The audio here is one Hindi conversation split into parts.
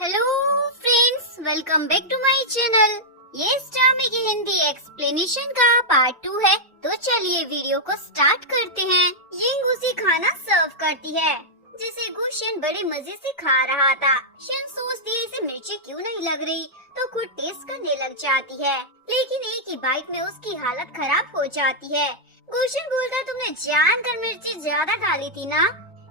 Hello friends, welcome back to my channel. ये स्टार की हिंदी एक्सप्लेनेशन का पार्ट 2 है। तो चलिए वीडियो को स्टार्ट करते हैं। यिंग उसे खाना सर्व करती है जिसे गुशन बड़े मजे से खा रहा था। शन सोचती है इसे मिर्ची क्यों नहीं लग रही, तो खुद टेस्ट करने लग जाती है, लेकिन एक ही बाइट में उसकी हालत खराब हो जाती है। गुशन बोलता, तुमने जानकर मिर्ची ज्यादा डाली थी ना।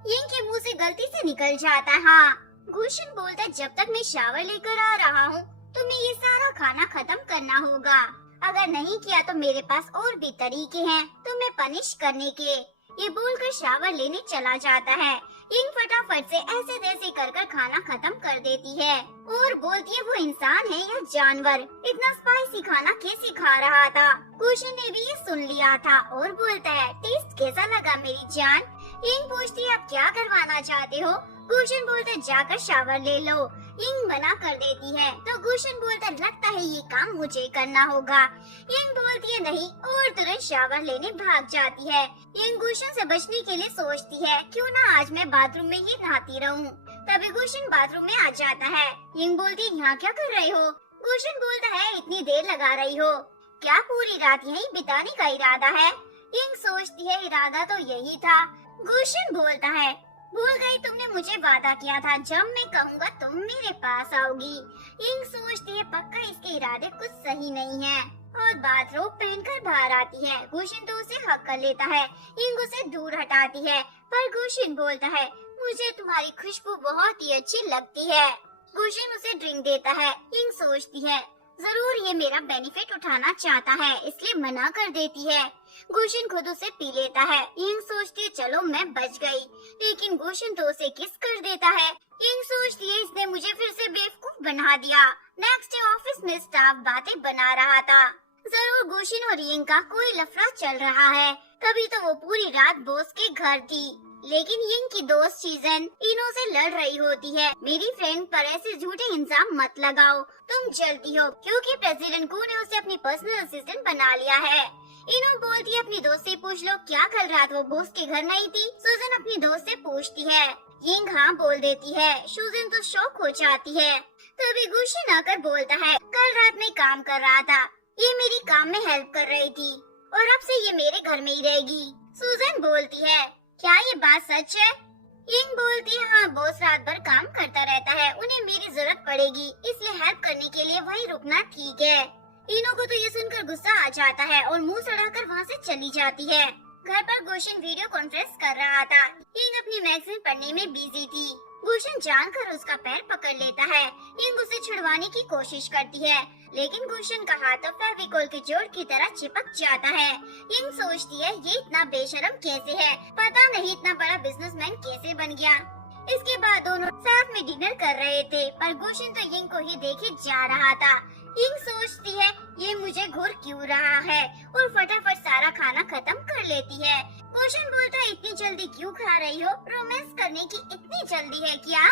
यिंग के मुंह से गलती से निकल जाता है हाँ। गुशन बोलता, जब तक मैं शावर लेकर आ रहा हूँ तुम्हें ये सारा खाना खत्म करना होगा। अगर नहीं किया तो मेरे पास और भी तरीके हैं तुम्हें पनिश करने के। ये बोलकर शावर लेने चला जाता है। यिंग फटाफट से ऐसे तैसे कर खाना खत्म कर देती है और बोलती है वो इंसान है या जानवर, इतना स्पाइसी खाना कैसे खा रहा था। गुशन ने भी ये सुन लिया था और बोलता है, टेस्ट कैसा लगा मेरी जान। यिंग पूछती है, आप क्या करवाना चाहते हो। गुशन बोलता है, जाकर शावर ले लो। यिंग मना कर देती है तो गुशन बोलता है, लगता है ये काम मुझे करना होगा। यिंग बोलती है नहीं और तुरंत शावर लेने भाग जाती है। यिंग गुशन से बचने के लिए सोचती है, क्यों ना आज मैं बाथरूम में ही नहाती रहूं। तभी गुशन बाथरूम में आ जाता है। यिंग बोलती है, यहाँ क्या कर रहे हो। गुशन बोलता है, इतनी देर लगा रही हो, क्या पूरी रात यहीं बिताने का इरादा है। यिंग सोचती है, इरादा तो यही था। गुशन बोलता है, भूल गई तुमने मुझे वादा किया था जब मैं कहूँगा तुम मेरे पास आओगी। यिंग सोचती है, पक्का इसके इरादे कुछ सही नहीं है और बाथरोब पहनकर बाहर आती है। गुशन तो उसे हक कर लेता है। यिंग उसे दूर हटाती है पर गुशन बोलता है, मुझे तुम्हारी खुशबू बहुत ही अच्छी लगती है। गुशन उसे ड्रिंक देता है। यिंग सोचती है, जरूर ये मेरा बेनिफिट उठाना चाहता है, इसलिए मना कर देती है। गुशन खुद उसे पी लेता है। यिंग सोचती है, चलो मैं बच गई, लेकिन गुशन तो उसे किस कर देता है। यिंग सोचती है, इसने मुझे फिर से बेवकूफ बना दिया। नेक्स्ट डे ऑफिस में स्टाफ बातें बना रहा था। जरूर गुशन और यिंग का कोई लफड़ा चल रहा है, तभी तो वो पूरी रात बॉस के घर थी। लेकिन यिंग की दोस्त सीजन इनो से लड़ रही होती है, मेरी फ्रेंड पर ऐसे झूठे इल्जाम मत लगाओ, तुम जलती हो क्योंकि प्रेसिडेंट कू ने उसे अपनी पर्सनल असिस्टेंट बना लिया है। इनो बोलती है, अपनी दोस्त से पूछ लो क्या कल रात वो बॉस के घर नहीं थी। सुजन अपनी दोस्त से पूछती है। यिंग हाँ बोल देती है। सुजन तो शॉक हो जाती है। तभी गुशन आकर बोलता है, कल रात में काम कर रहा था, ये मेरी काम में हेल्प कर रही थी और अब से ये मेरे घर में ही रहेगी। सुजन बोलती है, क्या ये बात सच है। यिंग बोलती है, हाँ बॉस रात भर काम करता रहता है, उन्हें मेरी जरूरत पड़ेगी इसलिए हेल्प करने के लिए वहीं रुकना ठीक है। इनो को तो ये सुनकर गुस्सा आ जाता है और मुंह सड़ाकर वहाँ से चली जाती है। घर पर गुशन वीडियो कॉन्फ्रेंस कर रहा था। यिंग अपनी मैगजीन पढ़ने में बिजी थी। गुशन जानकर उसका पैर पकड़ लेता है। यिंग उसे छुड़वाने की कोशिश करती है, लेकिन गुशन का हाथ तो फेविकोल के जोड़ की तरह चिपक जाता है। यिंग सोचती है, ये इतना बेशर्म कैसे है, पता नहीं इतना बड़ा बिजनेसमैन कैसे बन गया। इसके बाद दोनों साथ में डिनर कर रहे थे, पर गुशन तो यिंग को ही देखे जा रहा था। यिंग सोचती है, ये मुझे घूर क्यों रहा है और फटाफट सारा खाना खत्म कर लेती है। गुशन बोलता है, इतनी जल्दी क्यों खा रही हो, रोमांस करने की इतनी जल्दी है क्या।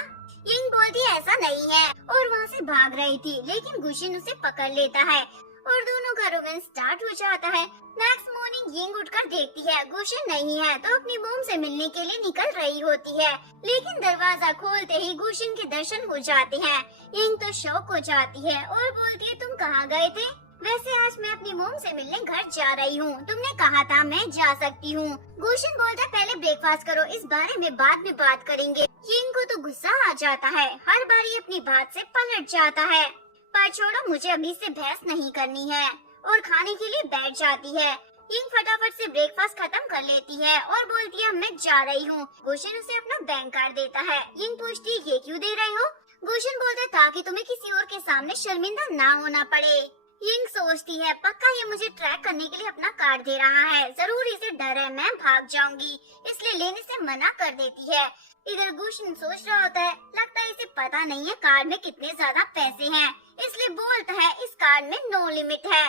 यिंग बोलती है, ऐसा नहीं है और वहाँ से भाग रही थी, लेकिन गुशन उसे पकड़ लेता है और दोनों का रोमांस स्टार्ट हो जाता है। नेक्स्ट मॉर्निंग यिंग उठकर देखती है गुशन नहीं है तो अपनी मोम से मिलने के लिए निकल रही होती है, लेकिन दरवाजा खोलते ही गुशन के दर्शन हो जाते हैं। यिंग तो शॉक हो जाती है और बोलती है, तुम कहाँ गए थे। वैसे आज मैं अपनी मोम से मिलने घर जा रही हूँ, तुमने कहा था मैं जा सकती हूँ। गुशन बोलता है, पहले ब्रेकफास्ट करो, इस बारे में बाद में बात करेंगे। यिंग को तो गुस्सा आ जाता है, हर बार ये अपनी बात से पलट जाता है। पर छोड़ो, मुझे अभी से बहस नहीं करनी है और खाने के लिए बैठ जाती है। यिंग फटाफट से ब्रेकफास्ट खत्म कर लेती है और बोलती है, मैं जा रही हूँ। गुशन उसे अपना बैंक कार्ड देता है। यिंग पूछती है, ये क्यों दे रहे हो। गुशन बोलता है, ताकि तुम्हें किसी और के सामने शर्मिंदा ना होना पड़े। यिंग सोचती है, पक्का ये मुझे ट्रैक करने के लिए अपना कार्ड दे रहा है, जरूर इसे डर है मैं भाग जाऊंगी, इसलिए लेने से मना कर देती है। इधर गुशन सोच रहा होता है, लगता है इसे पता नहीं है कार्ड में कितने ज्यादा पैसे हैं, इसलिए बोलता है इस कार्ड में नो लिमिट है।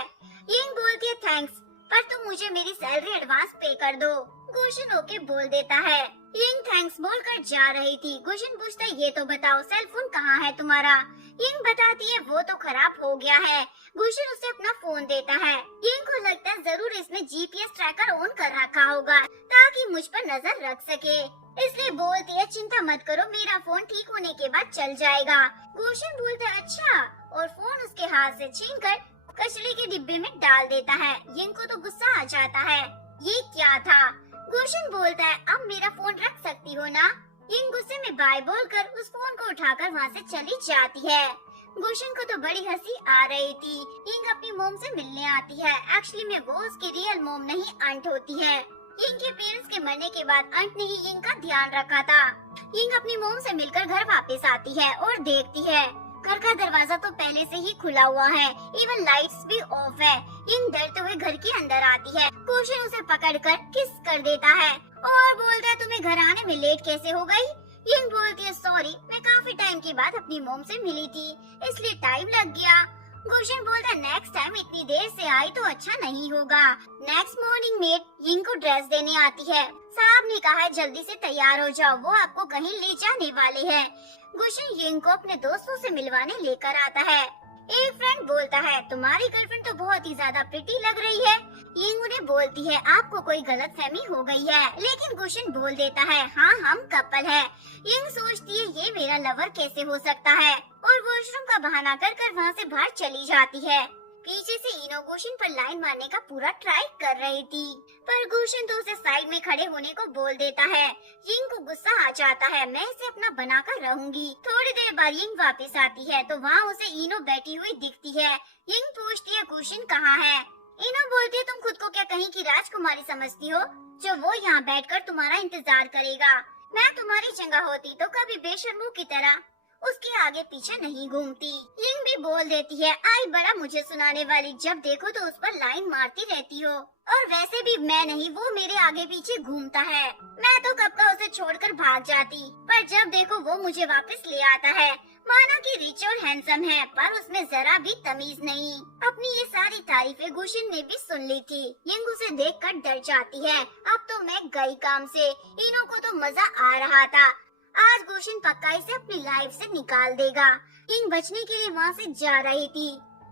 यिंग बोलती है, थैंक्स, पर तुम मुझे मेरी सैलरी एडवांस पे कर दो। गुशन ओके बोल देता है। यिंग थैंक्स बोलकर जा रही थी। गुशन पूछता है, ये तो बताओ सेल फोन कहाँ है तुम्हारा। यिंग बताती है, वो तो खराब हो गया है। गुशन उसे अपना फोन देता है। यिंग को लगता है जरूर इसमें जीपीएस ट्रैकर ऑन कर रखा होगा ताकि मुझ पर नजर रख सके। इसलिए बोलती है चिंता मत करो, मेरा फोन ठीक होने के बाद चल जाएगा। गुशन बोलता है अच्छा, और फोन उसके हाथ से छीनकर कचरे के डिब्बे में डाल देता है। यिंग को तो गुस्सा आ जाता है, ये क्या था। गुशन बोलता है अब मेरा फोन रख सकती हो ना। यिंग गुस्से में बाय बोलकर उस फोन को उठाकर वहाँ से चली जाती है। गुशन को तो बड़ी हंसी आ रही थी। यिंग अपनी मोम से मिलने आती है। एक्चुअली में वो उसकी रियल मोम नहीं, आंट होती है। यिंग के पेरेंट्स के मरने के बाद आंट ने ही यिंग का ध्यान रखा था। यिंग अपनी मोम से मिलकर घर वापस आती है और देखती है घर का दरवाजा तो पहले से ही खुला हुआ है, इवन लाइट्स भी ऑफ है। यिंग डरते हुए घर के अंदर आती है। गुशन उसे पकड़कर किस कर देता है और बोलता है तुम्हें घर आने में लेट कैसे हो गई। यिंग बोलती है सॉरी, मैं काफी टाइम के बाद अपनी मोम से मिली थी, इसलिए टाइम लग गया। गुशन बोलता है नेक्स्ट टाइम इतनी देर से आई तो अच्छा नहीं होगा। नेक्स्ट मॉर्निंग मेड यिंग को ड्रेस देने आती है। साहब ने कहा है जल्दी से तैयार हो जाओ, वो आपको कहीं ले जाने वाले हैं। गुशन यिंग को अपने दोस्तों से मिलवाने लेकर आता है। एक फ्रेंड बोलता है तुम्हारी गर्लफ्रेंड तो बहुत ही ज्यादा प्रिटी लग रही है। यिंग उन्हें बोलती है आपको कोई गलतफहमी हो गई है, लेकिन गुशन बोल देता है हाँ हम कपल है। यिंग सोचती है ये मेरा लवर कैसे हो सकता है और वॉशरूम का बहाना कर वहाँ से बाहर चली जाती है। पीछे से इनो गुशन पर लाइन मारने का पूरा ट्राई कर रही थी, पर गुशन तो उसे साइड में खड़े होने को बोल देता है। यिंग को गुस्सा आ जाता है, मैं इसे अपना बनाकर रहूंगी। थोड़ी देर बाद यिंग वापस आती है तो वहाँ उसे इनो बैठी हुई दिखती है। यिंग पूछती है गुशन कहाँ है। इनो बोलती है तुम खुद को क्या कहीं की राजकुमारी समझती हो जो वो यहाँ बैठकर तुम्हारा इंतजार करेगा। मैं तुम्हारी जगह होती तो कभी बेशर्मों की तरह उसके आगे पीछे नहीं घूमती। यिंग भी बोल देती है आई बड़ा मुझे सुनाने वाली, जब देखो तो उस पर लाइन मारती रहती हो, और वैसे भी मैं नहीं वो मेरे आगे पीछे घूमता है। मैं तो कब का उसे छोड़कर भाग जाती, पर जब देखो वो मुझे वापस ले आता है। माना कि रिच और हैंडसम है, पर उसमें जरा भी तमीज नहीं। अपनी ये सारी तारीफें गुशन ने भी सुन ली थी। यिंग उसे देखकर डर जाती है। अब तो मैं गई काम से। इनो को तो मजा आ रहा था, आज गुशन पक्का इसे अपनी लाइफ से निकाल देगा। यिंग बचने के लिए वहाँ से जा रही थी,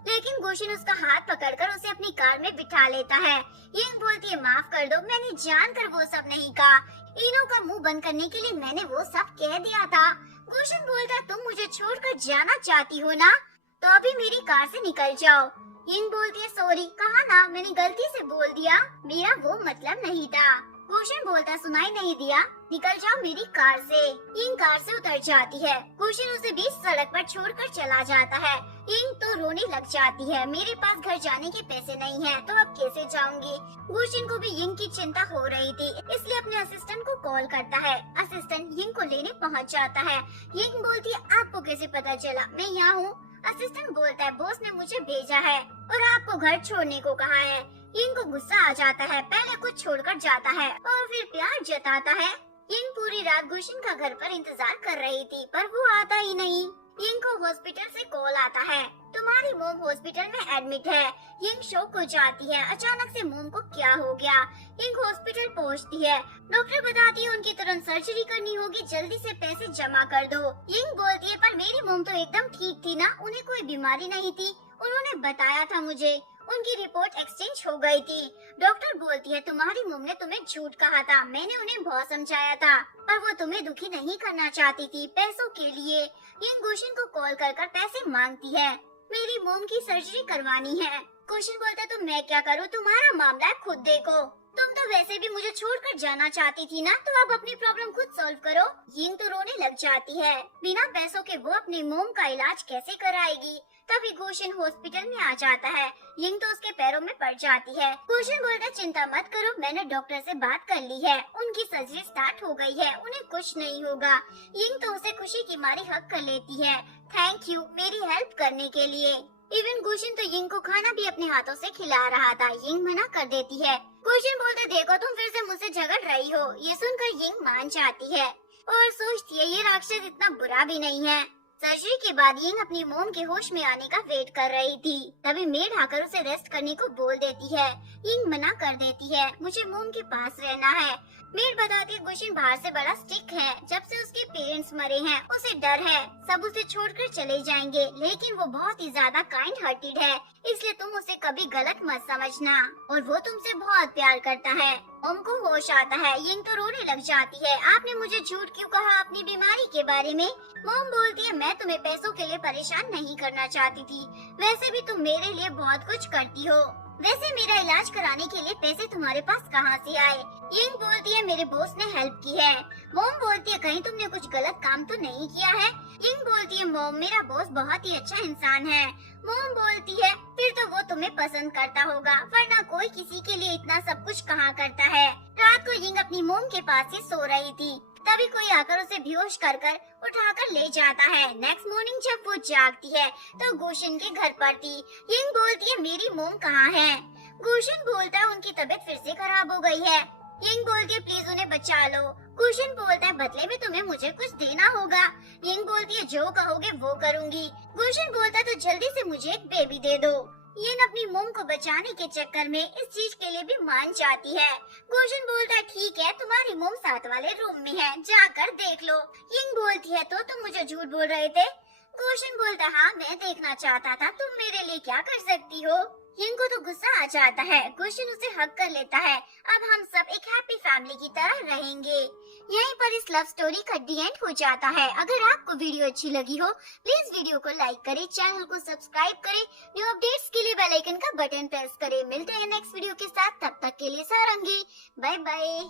लेकिन गुशन उसका हाथ पकड़कर उसे अपनी कार में बिठा लेता है। यिंग बोलती है माफ कर दो, मैंने जानकर वो सब नहीं कहा। इनो का मुंह बंद करने के लिए मैंने वो सब कह दिया था। गुशन बोलता तुम मुझे छोड़कर जाना चाहती हो ना, तो अभी मेरी कार से निकल जाओ। यिंग बोलती है सॉरी, कहा ना मैंने गलती से बोल दिया, मेरा वो मतलब नहीं था। गुशन बोलता सुनाई नहीं दिया, निकल जाओ मेरी कार से। यिंग कार से उतर जाती है। गुशन उसे बीच सड़क पर छोड़कर चला जाता है। यिंग तो रोने लग जाती है, मेरे पास घर जाने के पैसे नहीं हैं, तो अब कैसे जाऊंगी। गुशन को भी यिंग की चिंता हो रही थी, इसलिए अपने असिस्टेंट को कॉल करता है। असिस्टेंट यिंग को लेने पहुंच जाता है। यिंग बोलती है आपको कैसे पता चला मैं यहाँ हूँ। असिस्टेंट बोलता है बॉस ने मुझे भेजा है और आपको घर छोड़ने को कहा है। यिंग को गुस्सा आ जाता है, पहले कुछ छोड़कर जाता है और फिर प्यार जताता है। यिंग पूरी रात गुशन का घर पर इंतजार कर रही थी, पर वो आता ही नहीं। यिंग को हॉस्पिटल से कॉल आता है, तुम्हारी मोम हॉस्पिटल में एडमिट है। यिंग शॉक हो जाती है, अचानक से मोम को क्या हो गया। यिंग हॉस्पिटल पहुंचती है। डॉक्टर बताती है उनकी तुरंत सर्जरी करनी होगी, जल्दी से पैसे जमा कर दो। यिंग बोलती है पर मेरी मोम तो एकदम ठीक थी ना, उन्हें कोई बीमारी नहीं थी, उन्होंने बताया था मुझे, उनकी रिपोर्ट एक्सचेंज हो गई थी। डॉक्टर बोलती है तुम्हारी मोम ने तुम्हें झूठ कहा था, मैंने उन्हें बहुत समझाया था, पर वो तुम्हें दुखी नहीं करना चाहती थी पैसों के लिए। यिंग गुशन को कॉल कर पैसे मांगती है, मेरी मोम की सर्जरी करवानी है। गुशन बोलता तो मैं क्या करूँ, तुम्हारा मामला है खुद देखो, तुम तो वैसे भी मुझे छोड़कर जाना चाहती थी ना, तो अब अपनी प्रॉब्लम खुद सॉल्व करो। यिंग तो रोने लग जाती है, बिना पैसों के वो अपनी मोम का इलाज कैसे कराएगी। तभी गुशन हॉस्पिटल में आ जाता है। यिंग तो उसके पैरों में पड़ जाती है। गुशन बोलता चिंता मत करो, मैंने डॉक्टर से बात कर ली है, उनकी सर्जरी स्टार्ट हो गई है, उन्हें कुछ नहीं होगा। यिंग तो उसे खुशी की मारी हक कर लेती है, थैंक यू मेरी हेल्प करने के लिए। इवन गुशन तो यिंग को खाना भी अपने हाथों से खिला रहा था, यिंग मना कर देती है। गुशन बोलता देखो तुम फिर से मुझसे झगड़ रही हो। ये सुनकर यिंग मान जाती है और सोचती है ये राक्षस इतना बुरा भी नहीं है। सर्जरी के बाद यिंग अपनी मोम के होश में आने का वेट कर रही थी, तभी मेड आकर उसे रेस्ट करने को बोल देती है। यिंग मना कर देती है, मुझे मोम के पास रहना है। मेड बताती है गुशिन बाहर से बड़ा स्टिक है। जब से उसके पेरेंट्स मरे हैं उसे डर है, सब उसे छोड़कर चले जाएंगे, लेकिन वो बहुत ही ज्यादा काइंड हार्टेड है, इसलिए तुम उसे कभी गलत मत समझना और वो तुमसे बहुत प्यार करता है। ओम को होश आता है, यिंग तो रोने लग जाती है। आपने मुझे झूठ क्यों कहा अपनी बीमारी के बारे में? मोम बोलती है मैं तुम्हें पैसों के लिए परेशान नहीं करना चाहती थी, वैसे भी तुम मेरे लिए बहुत कुछ करती हो। वैसे मेरा इलाज कराने के लिए पैसे तुम्हारे पास कहाँ से आए? यिंग बोलती है मेरे बॉस ने हेल्प की है। मोम बोलती है कहीं तुमने कुछ गलत काम तो नहीं किया है? यिंग बोलती है मोम मेरा बॉस बहुत ही अच्छा इंसान है। मोम बोलती है फिर तो वो तुम्हें पसंद करता होगा, वरना कोई किसी के लिए इतना सब कुछ कहाँ करता है। रात को यिंग अपनी मोम के पास ही सो रही थी, तभी कोई आकर उसे बेहोश कर उठाकर ले जाता है। नेक्स्ट मॉर्निंग जब वो जागती है तो गुशिन के घर पर थी। यिंग बोलती है मेरी मोम कहाँ है? गुशिन बोलता है उनकी तबीयत फिर से खराब हो गई है। यिंग बोलती है प्लीज उन्हें बचा लो। गुशिन बोलता है बदले में तुम्हें मुझे कुछ देना होगा। यिंग बोलती है जो कहोगे वो करूँगी। गुशिन बोलता है तो जल्दी से मुझे एक बेबी दे दो। यिंग अपनी मोम को बचाने के चक्कर में इस चीज के लिए भी मान जाती है। गुशिन बोलता है ठीक है तुम्हारी मोम साथ वाले रूम में है, जाकर देख लो। यिंग बोलती है तो तुम मुझे झूठ बोल रहे थे? गुशिन बोलता है हाँ मैं देखना चाहता था तुम मेरे लिए क्या कर सकती हो। यिंग को तो गुस्सा आ जाता है। गुशिन उसे हग कर लेता है। अब हम सब एक हैप्पी फैमिली की तरह रहेंगे। यहीं पर इस लव स्टोरी का डी एंड हो जाता है। अगर आपको वीडियो अच्छी लगी हो प्लीज वीडियो को लाइक करें, चैनल को सब्सक्राइब करें, न्यू अपडेट्स के लिए बेल आइकन का बटन प्रेस करें। मिलते हैं नेक्स्ट वीडियो के साथ, तब तक के लिए सारंगी, बाय बाय।